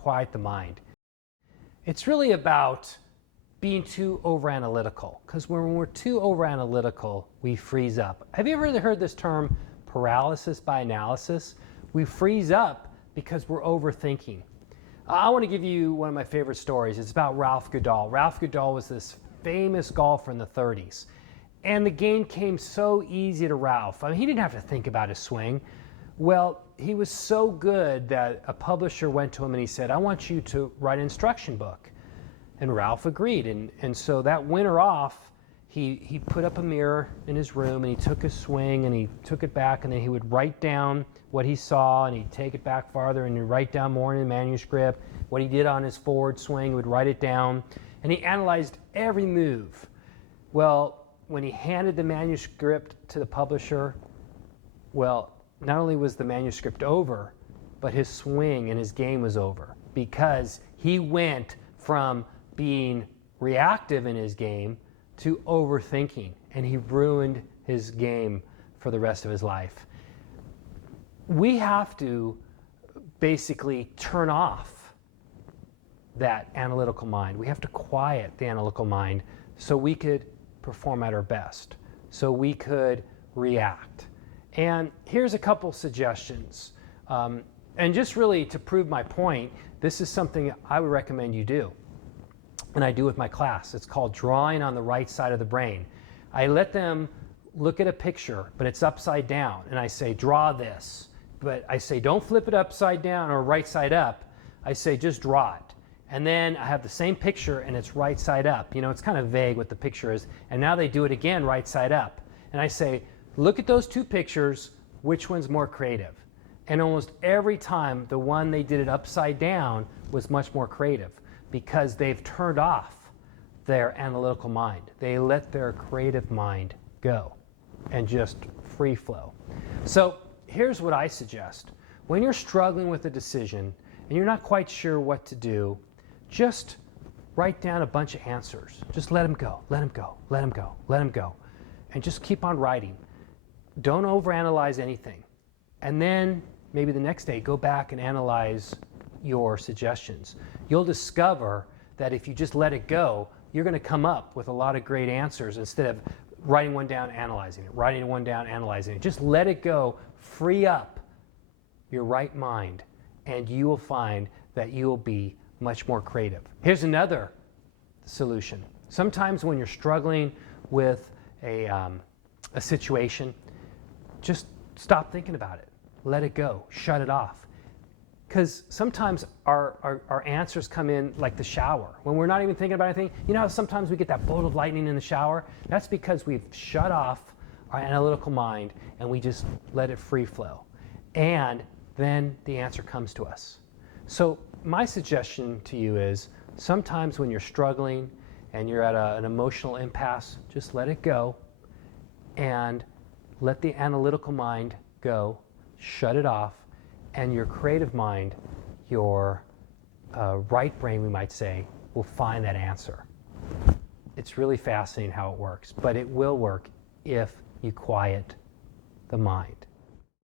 quiet the mind. It's really about being too overanalytical, because when we're too overanalytical, we freeze up. Have you ever heard this term paralysis by analysis? We freeze up because we're overthinking. I want to give you one of my favorite stories. It's about Ralph Goodall. Ralph Goodall was this famous golfer in the 30s. And the game came so easy to Ralph. I mean, he didn't have to think about his swing. Well, he was so good that a publisher went to him and he said, I want you to write an instruction book. And Ralph agreed. And so that winter off, he put up a mirror in his room and he took his swing and he took it back, and then he would write down what he saw, and he'd take it back farther and he'd write down more in the manuscript. What he did on his forward swing, he would write it down, and he analyzed every move. Well, when he handed the manuscript to the publisher, well, not only was the manuscript over, but his swing and his game was over, because he went from being reactive in his game to overthinking, and he ruined his game for the rest of his life. We have to basically turn off that analytical mind. We have to quiet the analytical mind so we could perform at our best, so we could react. And here's a couple suggestions. And just really to prove my point, this is something I would recommend you do. And I do with my class. It's called drawing on the right side of the brain. I let them look at a picture, but it's upside down. And I say, draw this. But I say, don't flip it upside down or right side up. I say, just draw it. And then I have the same picture and it's right side up. You know, it's kind of vague what the picture is. And now they do it again right side up. And I say, look at those two pictures, which one's more creative? And almost every time, the one they did it upside down was much more creative, because they've turned off their analytical mind. They let their creative mind go and just free flow. So here's what I suggest. When you're struggling with a decision and you're not quite sure what to do, just write down a bunch of answers. Just let them go, let them go, let them go, let them go. And just keep on writing. Don't overanalyze anything. And then maybe the next day, go back and analyze your suggestions. You'll discover that if you just let it go, you're going to come up with a lot of great answers instead of writing one down, analyzing it, writing one down, analyzing it. Just let it go, free up your right mind, and you will find that you will be much more creative. Here's another solution. Sometimes when you're struggling with a situation, just stop thinking about it. Let it go. Shut it off. Because sometimes our answers come in like the shower. When we're not even thinking about anything, you know how sometimes we get that bolt of lightning in the shower? That's because we've shut off our analytical mind and we just let it free flow. And then the answer comes to us. So my suggestion to you is, sometimes when you're struggling and you're at an emotional impasse, just let it go and let the analytical mind go, shut it off, and your creative mind, your right brain, we might say, will find that answer. It's really fascinating how it works, but it will work if you quiet the mind.